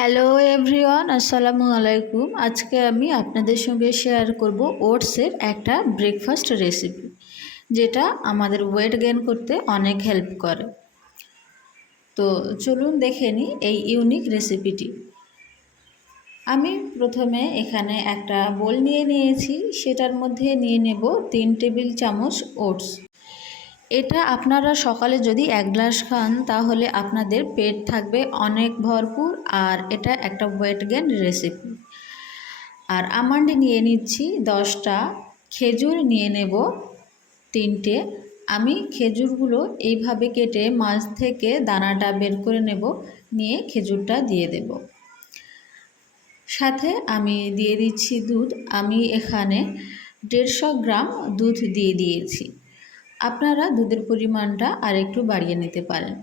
Hello everyone, আসসালামু আলাইকুম। আজকে আমি আপনাদের সঙ্গে শেয়ার করব ওটসের একটা ব্রেকফাস্ট রেসিপি, যেটা আমাদের ওয়েট গেইন করতে অনেক হেল্প করে। তো চলুন দেখে নিই এই ইউনিক রেসিপিটি। আমি প্রথমে এখানে একটা বোল নিয়ে নিয়েছি, সেটার মধ্যে নিয়ে নেব 3 টেবিল চামচ ওটস। এটা আপনারা সকালে যদি 1 গ্লাস খান তাহলে আপনাদের পেট থাকবে অনেক ভরপুর, আর এটা একটা ওয়েট গেইন রেসিপি। আর আমন্ড নিয়ে নিচ্ছি 10টা, খেজুর নিয়ে নেব 3টে। আমি খেজুরগুলো এইভাবে কেটে মাছ থেকে দানাটা বের করে নেব, নিয়ে খেজুরটা দিয়ে দেব। সাথে আমি দিয়ে দিচ্ছি দুধ। আমি এখানে 150 গ্রাম দুধ দিয়ে দিয়েছি। আপনারা দুধের পরিমাণটা আর একটু বাড়িয়ে নিতে পারেন।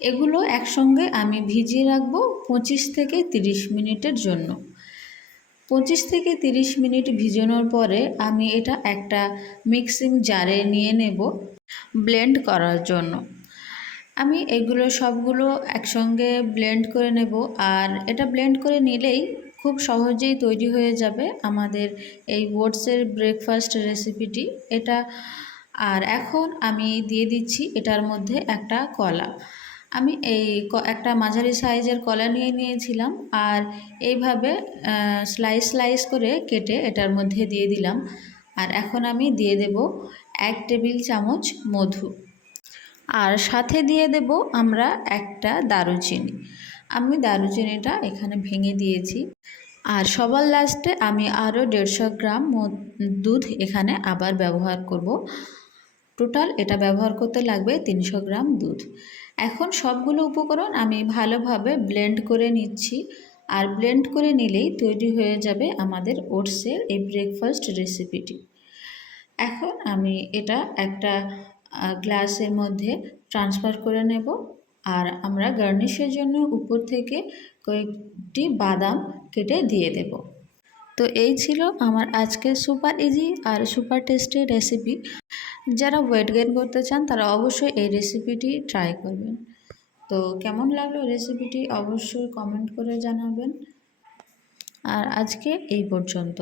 এগুলো একসঙ্গে আমি ভিজিয়ে রাখবো 25 থেকে 30 মিনিটের জন্য। 25 থেকে 30 মিনিট ভিজানোর পরে আমি এটা একটা মিক্সিং জারে নিয়ে নেব ব্লেন্ড করার জন্য। আমি এগুলো সবগুলো একসঙ্গে ব্লেন্ড করে নেব, আর এটা ব্লেন্ড করে নিলেই খুব সহজেই তৈরি হয়ে যাবে আমাদের এই ওটসের ব্রেকফাস্ট রেসিপিটি এটা। আর এখন আমি দিয়ে দিচ্ছি এটার মধ্যে একটা কলা। আমি একটা মাঝারি সাইজের কলা নিয়ে নিয়েছিলাম, আর এইভাবে স্লাইস স্লাইস করে কেটে এটার মধ্যে দিয়ে দিলাম। আর এখন আমি দিয়ে দেব 1 টেবিল চামচ মধু, আর সাথে দিয়ে দেব আমরা একটা দারুচিনি। আমি দারুচিনিটা এখানে ভেঙে দিয়েছি। আর সবার লাস্টে আমি আরও 150 গ্রাম দুধ এখানে আবার ব্যবহার করব। টোটাল এটা ব্যবহার করতে লাগবে 300 গ্রাম দুধ। এখন সবগুলো উপকরণ আমি ভালোভাবে ব্লেন্ড করে নিচ্ছি, আর ব্লেন্ড করে নিলেই তৈরি হয়ে যাবে আমাদের ওটসের এই ব্রেকফাস্ট রেসিপিটি। এখন আমি এটা একটা গ্লাসের মধ্যে ট্রান্সফার করে নেব, আর আমরা গার্নিশের জন্য উপর থেকে কয়েকটি বাদাম কেটে দিয়ে দেব। তো এই ছিল আমার আজকের সুপার ইজি আর সুপার টেস্টি রেসিপি। যারা ওয়েট গেইন করতে চান তারা অবশ্যই এই রেসিপিটি ট্রাই করবেন। তো কেমন লাগলো রেসিপিটি অবশ্যই কমেন্ট করে জানাবেন। আর আজকে এই পর্যন্ত।